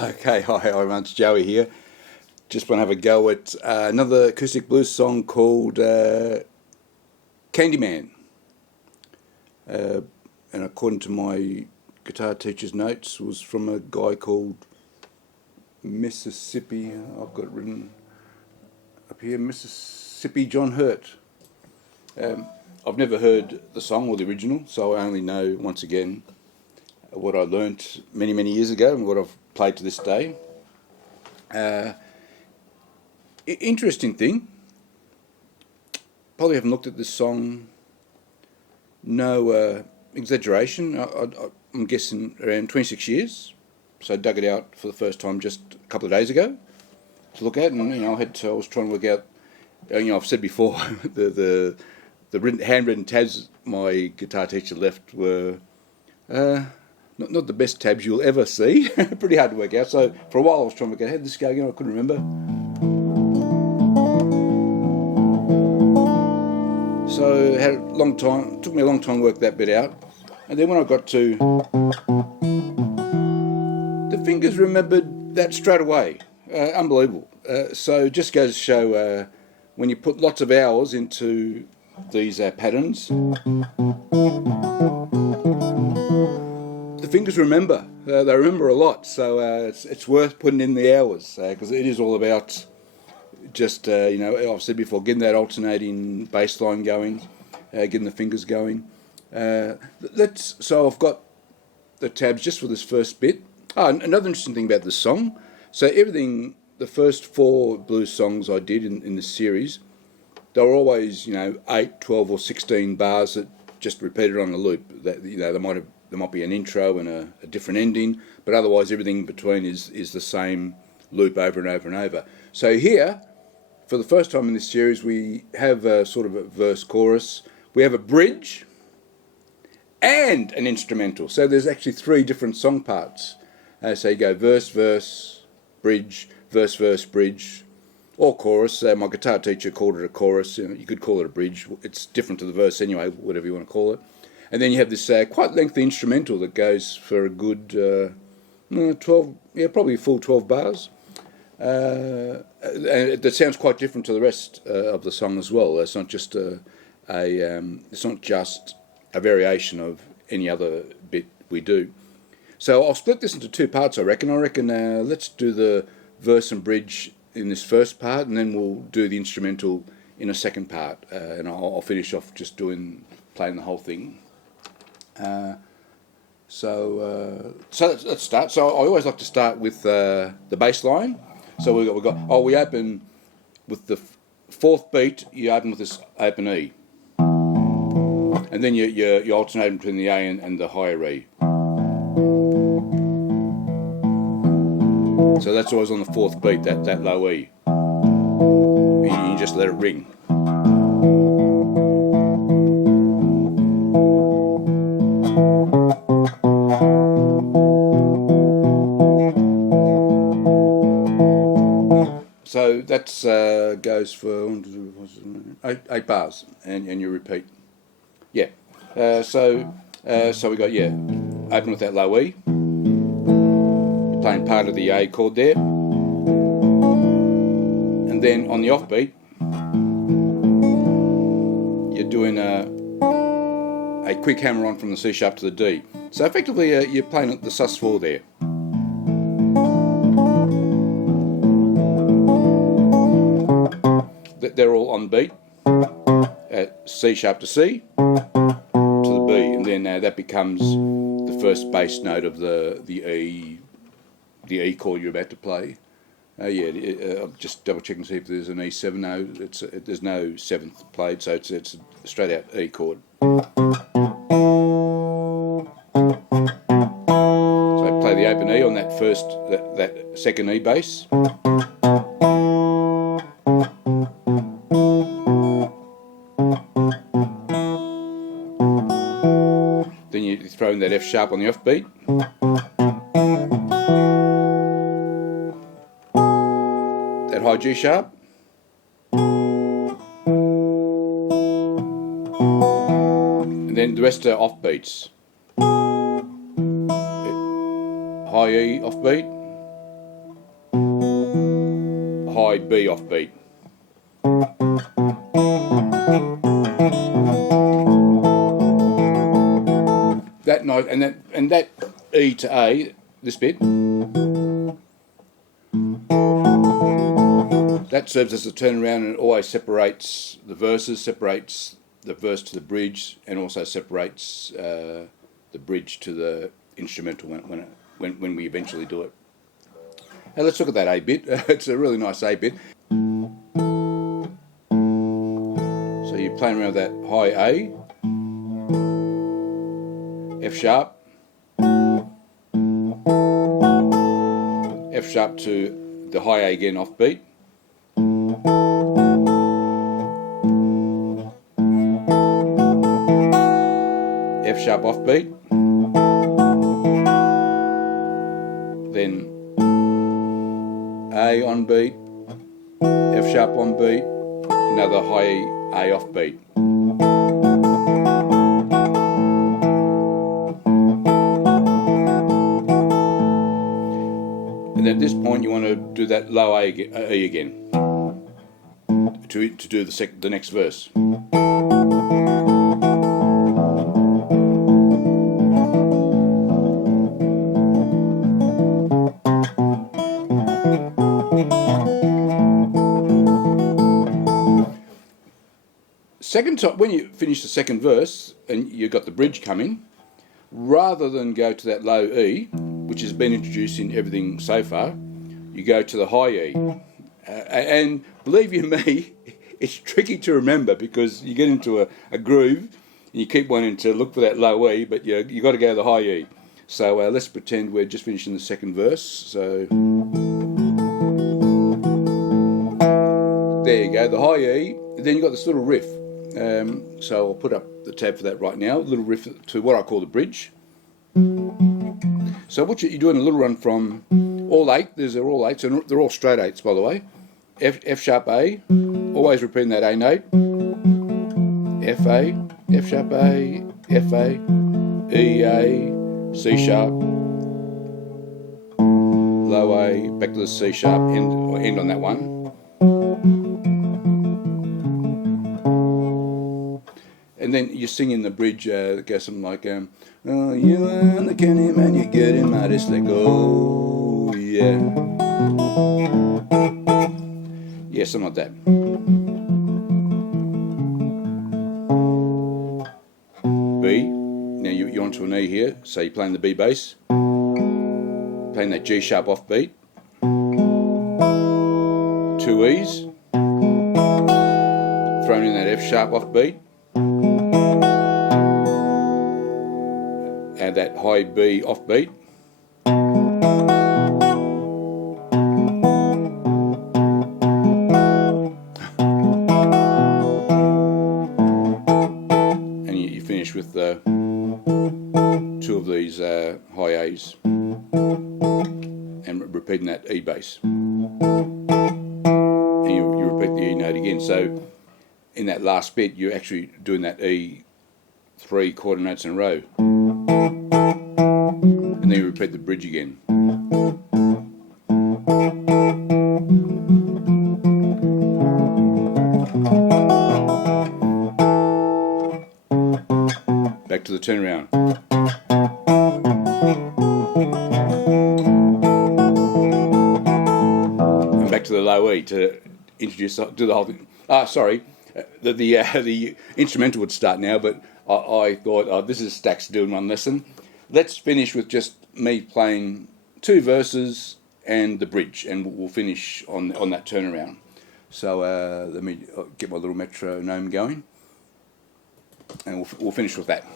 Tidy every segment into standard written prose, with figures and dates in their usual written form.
Okay, hi everyone, it's Joey here. Just want to have a go at another acoustic blues song called Candyman. And according to my guitar teacher's notes, was from a guy called Mississippi. I've got it written up here, Mississippi John Hurt. I've never heard the song or the original, so I only know, once again, what I learnt many, many years ago and what I've played to this day. Interesting thing, probably haven't looked at this song, no exaggeration, I'm guessing around 26 years. So I dug it out for the first time just a couple of days ago to look at, and I was trying to work out, I've said before, the handwritten tabs my guitar teacher left were not the best tabs you'll ever see. Pretty hard to work out. So for a while I was trying to work out how did this go again. I couldn't remember. So had a long time. It took me a long time to work that bit out. And then when I got to the fingers, remembered that straight away. Unbelievable. So just goes to show when you put lots of hours into these patterns, the fingers remember. They remember a lot, so it's worth putting in the hours because it is all about just I've said before, getting that alternating bass line going, getting the fingers going. So I've got the tabs just for this first bit. Another interesting thing about this song. So everything, the first 4 blues songs I did in this series, they were always 8, 12, or 16 bars that just repeated on a loop. That there might be an intro and a different ending, but otherwise everything in between is the same loop over and over and over. So here, for the first time in this series, we have a sort of a verse-chorus. We have a bridge and an instrumental. So there's actually 3 different song parts. So you go verse, verse, bridge, verse, verse, bridge, or chorus. My guitar teacher called it a chorus. You could call it a bridge. It's different to the verse anyway, whatever you want to call it. And then you have this quite lengthy instrumental that goes for a good 12, probably a full 12 bars. And that sounds quite different to the rest of the song as well. It's not just it's not just a variation of any other bit we do. So I'll split this into 2 parts. I reckon let's do the verse and bridge in this first part, and then we'll do the instrumental in a second part, and I'll finish off just playing the whole thing. So let's start. So I always like to start with the bass line. So we open with the 4th beat. You open with this open E, and then you alternate between the A and the higher E. So that's always on the 4th beat, that low E. And you just let it ring. So that goes for 8 bars, and you repeat. Yeah. So we got open with that low E. You're playing part of the A chord there, and then on the offbeat, you're doing a quick hammer on from the C sharp to the D. So effectively, you're playing at the sus4 there. They're all on beat, C sharp to C to the B, and then that becomes the first bass note of the E chord you're about to play. I'll just double check and see if there's an E7. No, there's no 7th played, so it's a straight out E chord. So I play the open E on that second E bass. Then you throw in that F sharp on the offbeat. That high G sharp. And then the rest are offbeats. High E offbeat, high B offbeat. That note and that E to A, this bit, that serves as a turnaround, and it always separates the verses, separates the verse to the bridge, and also separates the bridge to the instrumental when we eventually do it. Now let's look at that A bit. It's a really nice A bit. So you're playing around with that high A, F sharp, F sharp to the high A again offbeat, F sharp offbeat, then A on beat, F sharp on beat, another high A offbeat. And at this point you want to do that low A again to do the next verse. Second time, when you finish the second verse and you've got the bridge coming, rather than go to that low E, which has been introduced in everything so far, you go to the high E. And believe you me, it's tricky to remember because you get into a groove and you keep wanting to look for that low E, but you got to go to the high E. So let's pretend we're just finishing the second verse. So there you go, the high E. And then you've got this little riff. So I'll put up the tab for that right now. A little riff to what I call the bridge. So what you're doing a little run from all 8. These are all 8s, and they're all straight 8s, by the way. F sharp A, always repeating that A note. F A, F sharp A, F A, E A, C sharp, low A, back to the C sharp, end on that one. And then you sing in the bridge that goes something like, oh, you and the candy man, you're getting mighty slick, oh, yeah. Yeah, something like that. B, now you're onto an E here, so you're playing the B bass, playing that G sharp offbeat, 2 E's, throwing in that F sharp offbeat, and that high B offbeat, and you finish with 2 of these high A's and repeating that E bass, and you repeat the E note again. So in that last bit you're actually doing that E 3 quarter notes in a row, and then you repeat the bridge again. Back to the turnaround. And back to the low E to do the whole thing. Sorry, the instrumental would start now, but I thought, this is Stax doing one lesson. Let's finish with just me playing 2 verses and the bridge, and we'll finish on that turnaround. So let me get my little metronome going, and we'll finish with that.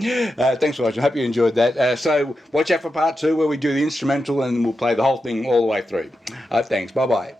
Thanks for watching. I hope you enjoyed that. So watch out for part 2 where we do the instrumental and we'll play the whole thing all the way through. Thanks. Bye-bye.